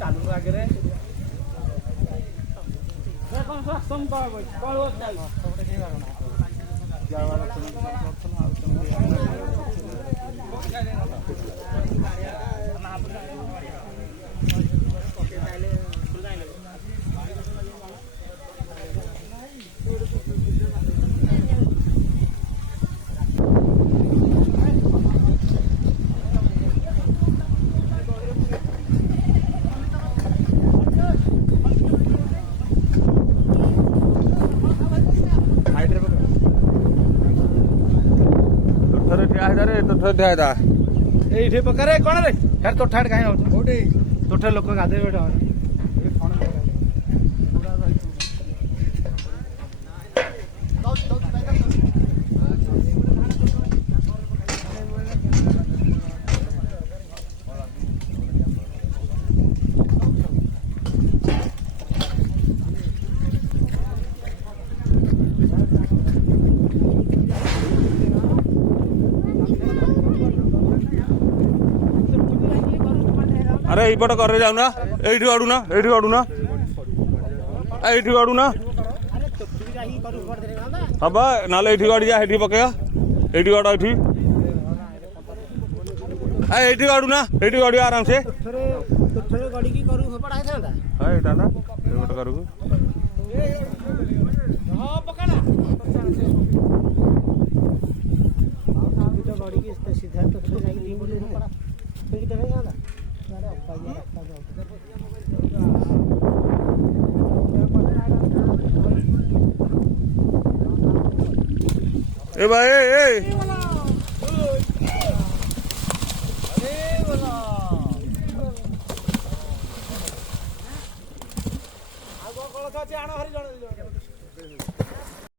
ଚାଲୁନୁ ଆଗରେ ଏଇଠି ପକାରେ କଣ ରେ ହେର ତୋ ଠାଡ କାହିଁ ହଉଛୁ କୋଉଠି ତୋଠେ ଲୋକ ଗାଧେଇବେ अरे यपट कर जाऊना ये आड़ूना ये आड़ूना हाँ बा ना ये गाड़ी जा पकड़ा ये गाड़ ये आड़ूना ये गाड़ी आराम से करू ए भाई आण हरी जण